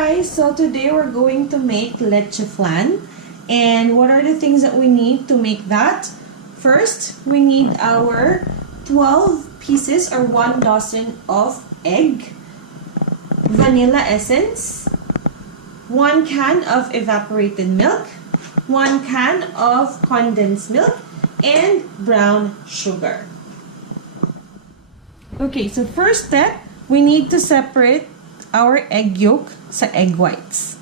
guys, so today we're going to make leche flan. And what are the things that we need to make that? First, we need our 12 pieces or 1 dozen of egg, vanilla essence, 1 can of evaporated milk, 1 can of condensed milk, and brown sugar. Okay, so first step, we need to separate our egg yolk sa egg whites.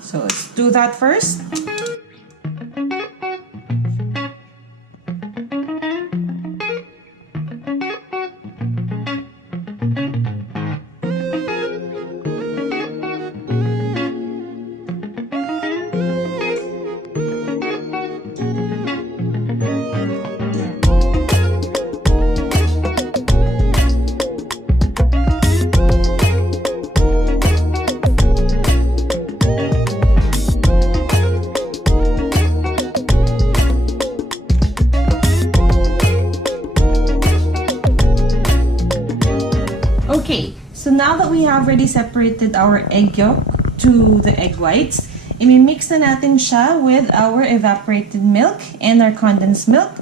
So let's do that first. Okay, so now that we have already separated our egg yolk to the egg whites, i-mix na natin siya with our evaporated milk and our condensed milk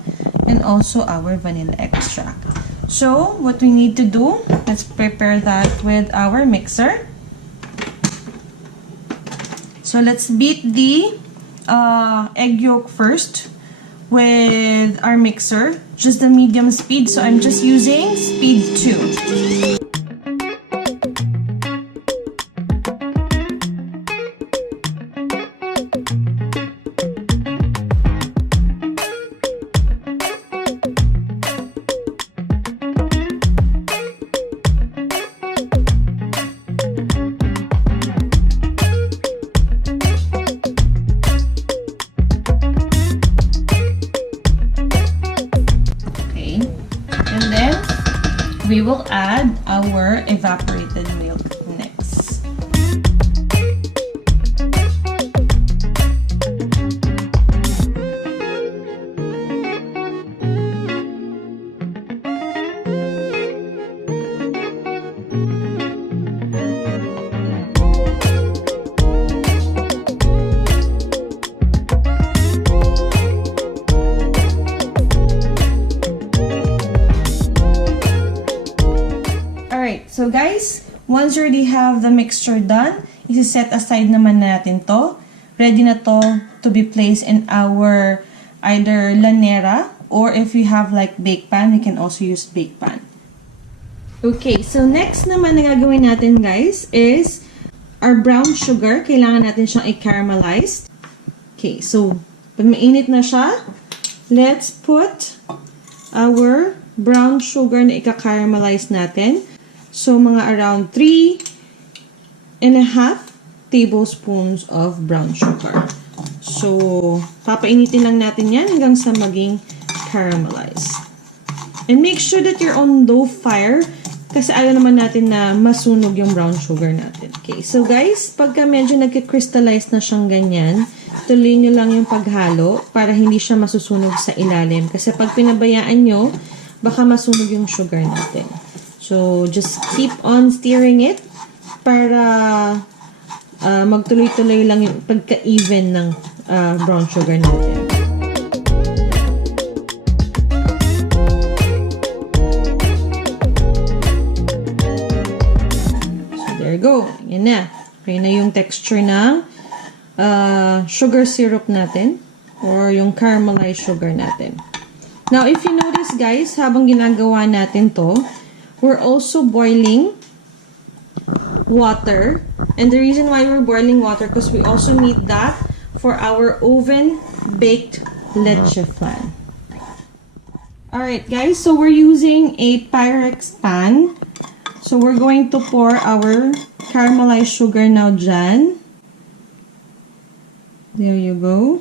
and also our vanilla extract. So, what we need to do, let's prepare that with our mixer. So, let's beat the egg yolk first with our mixer, just the medium speed. So, I'm just using speed 2. We will add our evaporated milk next. So guys, once you already have the mixture done, isi-set aside naman natin to. Ready na to be placed in our either lanera, or if you have like bake pan, you can also use bake pan. Okay, so next naman na gagawin natin guys is our brown sugar. Kailangan natin siyang i-caramelize. Okay, so pag mainit na siya, let's put our brown sugar na i-caramelize natin. So, mga around 3.5 tablespoons of brown sugar. So, papainitin lang natin yan hanggang sa maging caramelized. And make sure that you're on low fire kasi ayaw naman natin na masunog yung brown sugar natin. Okay, so guys, pagka medyo nagki-crystallize na siyang ganyan, tuloy nyo lang yung paghalo para hindi siya masusunog sa ilalim. Kasi pag pinabayaan nyo, baka masunog yung sugar natin. So, just keep on stirring it para magtuloy-tuloy lang yung pagka-even ng brown sugar natin. So, there you go. Yan na. Okay na yung texture ng sugar syrup natin or yung caramelized sugar natin. Now, if you notice guys, habang ginagawa natin to, we're also boiling water. And the reason why we're boiling water because we also need that for our oven-baked leche flan. Alright guys, so we're using a Pyrex pan. So we're going to pour our caramelized sugar now dyan. There you go.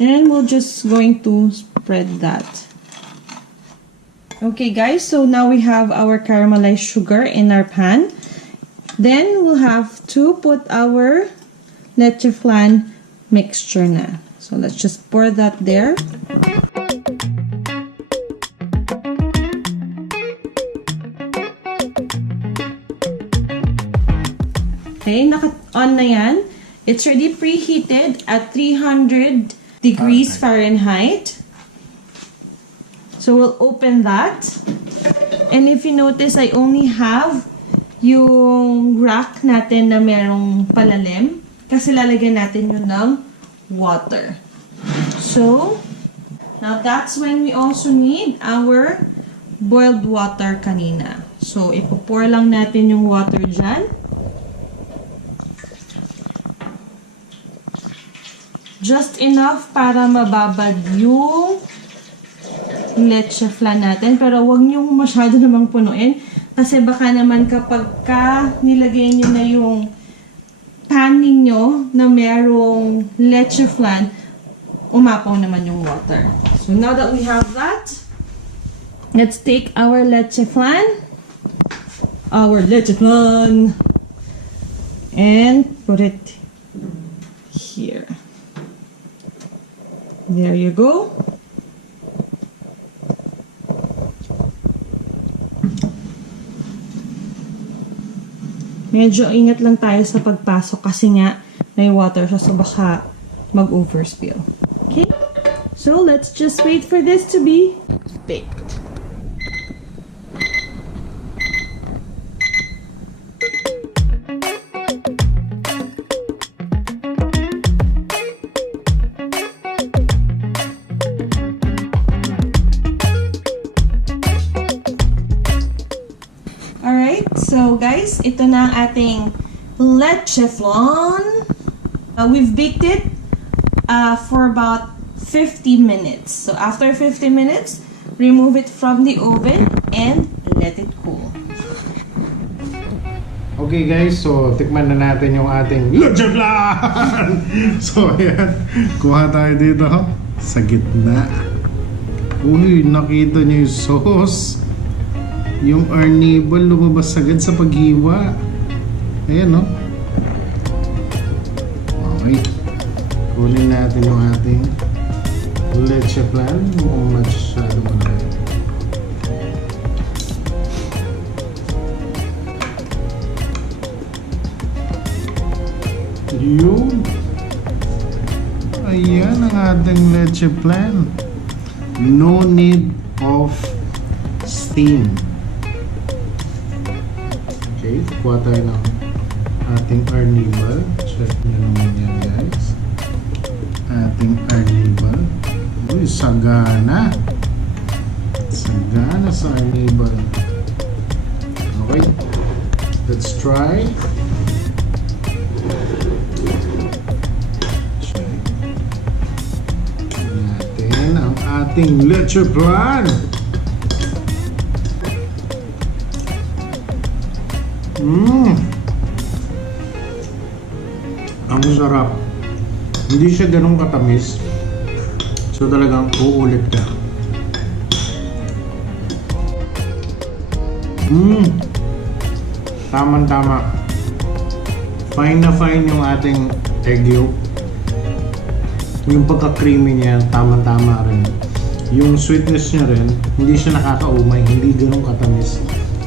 And we're just going to spread that. Okay guys, so now we have our caramelized sugar in our pan. Then we'll have to put our leche flan mixture na. So let's just pour that there. Okay, naka-on na yan. It's already preheated at 300 degrees Fahrenheit. So we'll open that. And if you notice, I only have yung rack natin na merong palalim. Kasi lalagyan natin yun ng water. So, now that's when we also need our boiled water kanina. So, ipopour lang natin yung water dyan. Just enough para mababad yung leche flan natin. Pero wag niyong masyado namang punuin. Kasi baka naman kapag nilagay niyo na yung pan ninyo na merong leche flan, umapaw naman yung water. So now that we have that, let's take our leche flan. And put it here. There you go. Medyo ingat lang tayo sa pagpasok kasi nga may water siya, so baka mag-overspill. Okay? So let's just wait for this to be baked. So guys, ito na ang ating leche flan. We've baked it for about 50 minutes. So after 50 minutes, remove it from the oven and let it cool. Okay guys, so tikman na natin yung ating leche flan. So ayan, kuha tayo dito sa gitna. Uy, nakita niyo yung sauce. Yung arnibal lumabas agad sa paghiwa. Ayan, no? Okay. Kunin natin yung ating leche flan. Mukhang masyado malaki. Yun. Ayan ang ating leche flan. No need of steam. Okay, kuha tayo ng ating arnibal. Check nyo naman yan guys. Ating arnibal. Uy, sagana. Sagana sa arnibal. Okay, let's try. Check natin ang ating leche flan. Ang sarap. Hindi siya ganun katamis. So talagang uulit ka. Tama-tama. Fine na fine yung ating egg yolk. Yung pagka-creamy niya, tama-tama rin. Yung sweetness niya rin, hindi siya nakakaumay, hindi ganun katamis.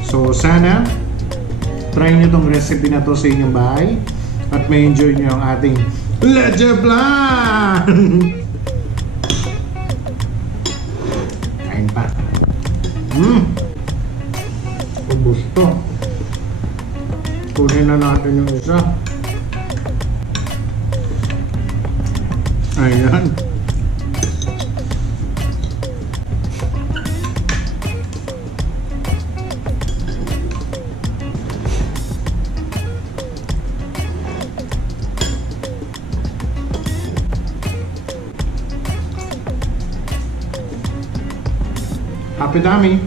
So sana try nyo tong recipe na to sa inyong bahay at may enjoy nyo ang ating leche flan! Kain pa. Ubus to. Kunin na natin yung isa. Ayan. Happy tummy!